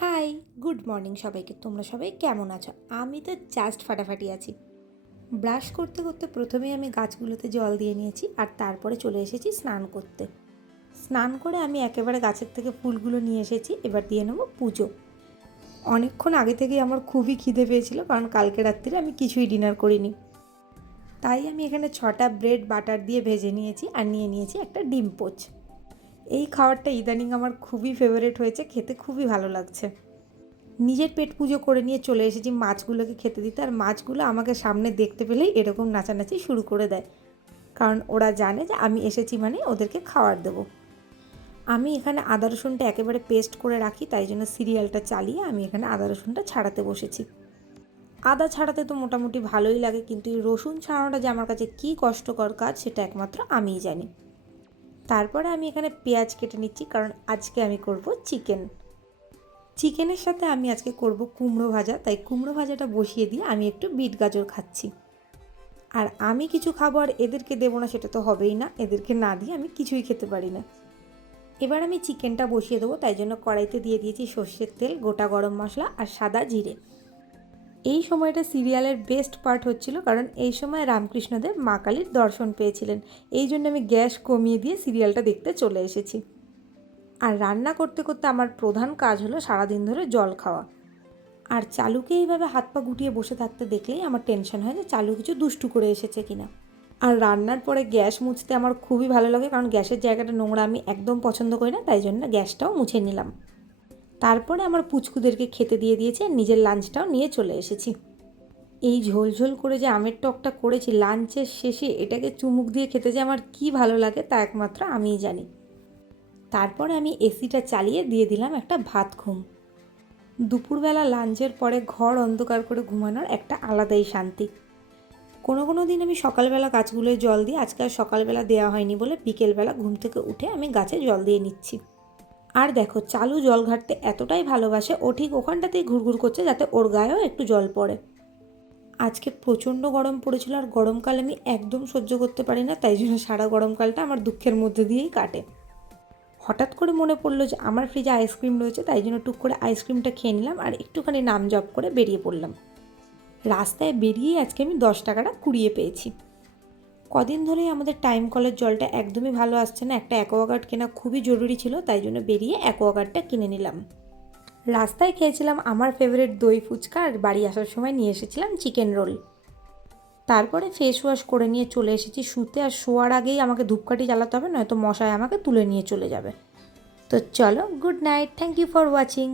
High, good morning সবাইকে। তোমরা সবাই কেমন আছো? আমি তো জাস্ট ফাটাফাটি আছি। ব্রাশ করতে করতে প্রথমেই আমি গাছগুলোতে জল দিয়ে নিয়েছি আর তারপরে চলে এসেছি স্নান করতে। স্নান করে আমি একেবারে গাছের থেকে ফুলগুলো নিয়ে এসেছি, এবার দিয়ে নেবো পুজো। অনেকক্ষণ আগে থেকেই আমার খুবই খিদে পেয়েছিল, কারণ কালকে রাত্রিরে আমি কিছুই ডিনার করিনি। তাই আমি এখানে 6টা ব্রেড বাটার দিয়ে ভেজে নিয়েছি আর নিয়ে নিয়েছি একটা ডিম পোচ। এই খাবারটা ইদানিং আমার খুবই ফেভারিট হয়েছে, খেতে খুবই ভালো লাগছে। নিজের পেট পুজো করে নিয়ে চলে এসেছি মাছগুলোকে খেতে দিতে, আর মাছগুলো আমাকে সামনে দেখতে পেলেই এরকম নাচানাচি শুরু করে দেয়, কারণ ওরা জানে যে আমি এসেছি মানে ওদেরকে খাবার দেবো। আমি এখানে আদা রসুনটা একেবারে পেস্ট করে রাখি, তাই জন্য সিরিয়ালটা চালিয়ে আমি এখানে আদা রসুনটা ছাড়াতে বসেছি। আদা ছাড়াতে তো মোটামুটি ভালোই লাগে, কিন্তু এই রসুন ছাড়ানোটা যে আমার কাছে কী কষ্টকর কাজ সেটা একমাত্র আমিই জানি। তারপরে আমি এখানে পেঁয়াজ কেটে নিচ্ছি, কারণ আজকে আমি করব চিকেনের সাথে আমি আজকে করব কুমড়ো ভাজা, তাই কুমড়ো ভাজাটা বসিয়ে দিয়ে আমি একটু বিট গাজর খাচ্ছি। আর আমি কিছু খাবো আর এদেরকে দেবো না সেটা তো হবেই না, এদেরকে না দিয়ে আমি কিছুই খেতে পারি না। এবার আমি চিকেনটা বসিয়ে দেবো, তাই জন্য কড়াইতে দিয়ে দিয়েছি সর্ষের তেল, গোটা গরম মশলা আর সাদা জিরে। এই সময়টা সিরিয়ালের বেস্ট পার্ট হচ্ছিল, কারণ এই সময় রামকৃষ্ণদেব মা কালীর দর্শন পেয়েছিলেন। এই জন্য আমি গ্যাস কমিয়ে দিয়ে সিরিয়ালটা দেখতে চলে এসেছি। আর রান্না করতে করতে আমার প্রধান কাজ হলো সারাদিন ধরে জল খাওয়া। আর চালুকে এইভাবে হাত পা গুটিয়ে বসে থাকতে দেখলেই আমার টেনশন হয় যে চালু কিছু দুষ্টু করে এসেছে কিনা। আর রান্নার পরে গ্যাস মুছতে আমার খুবই ভালো লাগে, কারণ গ্যাসের জায়গাটা নোংরা আমি একদম পছন্দ করি না, তাই জন্য গ্যাসটাও মুছে নিলাম। তারপরে আমার পুচকুদেরকে খেতে দিয়ে দিয়েছি আর নিজের লাঞ্চটাও নিয়ে চলে এসেছি। এই ঝোলঝোল করে যে আমের টকটা করেছি লাঞ্চের শেষে, এটাকে চুমুক দিয়ে খেতে যে আমার কী ভালো লাগে তা একমাত্র আমিই জানি। তারপরে আমি এসিটা চালিয়ে দিয়ে দিলাম একটা ভাত ঘুম। দুপুরবেলা লাঞ্চের পরে ঘর অন্ধকার করে ঘুমানোর একটা আলাদাই শান্তি। কোনো দিন আমি সকালবেলা গাছগুলোয় জল দিই, আজকে আর সকালবেলা দেওয়া হয়নি বলে বিকেলবেলা ঘুম থেকে উঠে আমি গাছে জল দিয়ে নিচ্ছি। আর দেখো, চালু জল ঘাটতে এতটাই ভালোবাসে, ও ঠিক ওখানটাতেই ঘুরঘুর করছে যাতে ওর গায়েও একটু জল পড়ে। আজকে প্রচণ্ড গরম পড়েছিল, আর গরমকাল আমি একদম সহ্য করতে পারি না, তাই জন্য সারা গরমকালটা আমার দুঃখের মধ্যে দিয়েই কাটে। হঠাৎ করে মনে পড়লো যে আমার ফ্রিজে আইসক্রিম রয়েছে, তাই জন্য টুক করে আইসক্রিমটা খেয়ে নিলাম আর একটুখানি নাম জপ করে বেরিয়ে পড়লাম। রাস্তায় বেরিয়েই আজকে আমি 10 টাকাটা কুড়িয়ে পেয়েছি। কদিন ধরেই আমাদের টাইম কলের জলটা একদমই ভালো আসছে না, একটা অ্যাকোয়াগার্ড কেনা খুবই জরুরি ছিল, তাই জন্য বেরিয়ে অ্যাকোয়াগার্ডটা কিনে নিলাম। রাস্তায় খেয়েছিলাম আমার ফেভারিট দই ফুচকা, আর বাড়ি আসার সময় নিয়ে এসেছিলাম চিকেন রোল। তারপরে ফেস ওয়াশ করে নিয়ে চলে এসেছি শুতে, আর শোয়ার আগেই আমাকে ধূপকাঠি জ্বালাতে হবে, নয়তো মশায় আমাকে তুলে নিয়ে চলে যাবে। তো চলো, good night, thank you for watching.